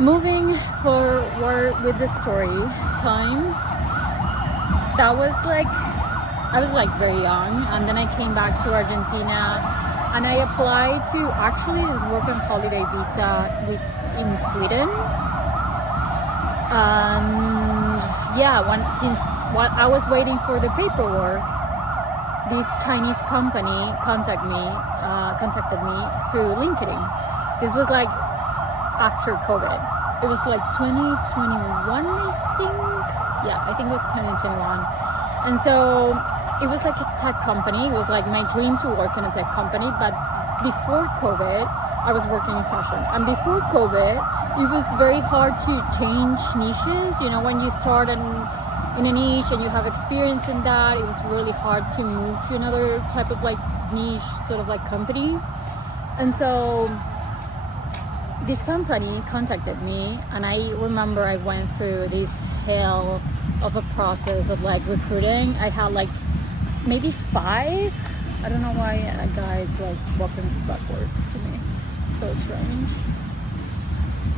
Moving forward with the story time, that was like I was like very young, and then I came back to Argentina, and I applied to actually this work and holiday visa in Sweden. And yeah, since while I was waiting for the paperwork, this Chinese company contacted me through LinkedIn. This was like after COVID. It was like 2021, I think. Yeah, I think it was 2021. And so it was like a tech company. It was like my dream to work in a tech company. But before COVID, I was working in fashion. And before COVID, it was very hard to change niches. You know, when you start in a niche and you have experience in that, it was really hard to move to another type of like niche sort of like company. And so this company contacted me, and I remember I went through this hell of a process of like recruiting. I had like maybe 5. I don't know why a guy is like walking backwards to me. So strange.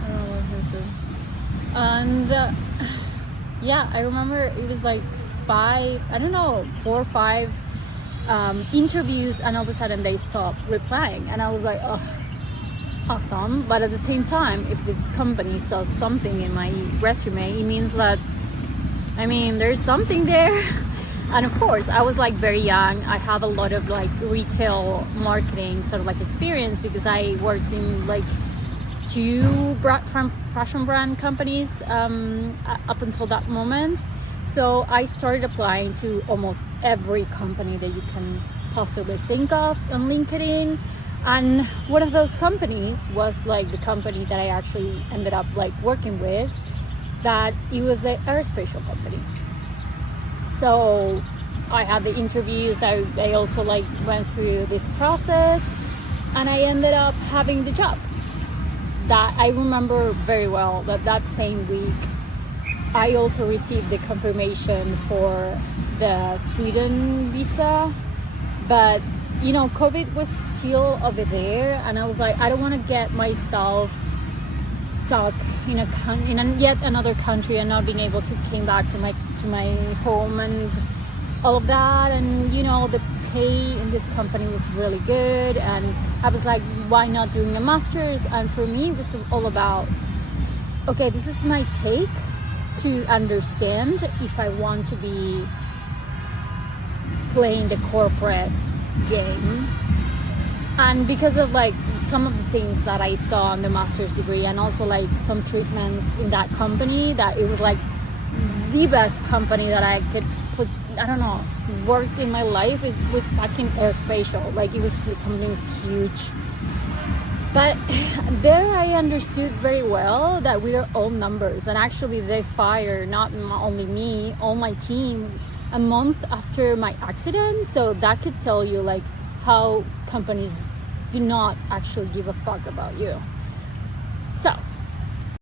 I don't know what he's doing. And yeah, I remember it was like 4 or 5 interviews, and all of a sudden they stopped replying, and I was like, oh, awesome. But at the same time, if this company saw something in my resume, it means that there's something there. And of course, I was like very young. I have a lot of like retail marketing sort of like experience, because I worked in like 2 fashion brand companies up until that moment. So I started applying to almost every company that you can possibly think of on LinkedIn. And one of those companies was like the company that I actually ended up like working with, that it was an aerospace company. So I had the interviews. I also like went through this process, and I ended up having the job. That I remember very well, that same week I also received the confirmation for the Sweden visa. But you know, COVID was still over there, and I was like, I don't want to get myself stuck in yet another country and not being able to come back to my home and all of that. And you know, the pay in this company was really good, and I was like, why not doing a master's? And for me, this is all about, okay, this is my take to understand if I want to be playing the corporate game. And because of like some of the things that I saw in the master's degree, and also like some treatments in that company, that it was like the best company that I could put, I don't know, worked in my life. It was fucking aerospatial. Like, it was, the company was huge. But there I understood very well that we are all numbers. And actually they fired not only me, all my team a month after my accident. So that could tell you like how companies do not actually give a fuck about you. So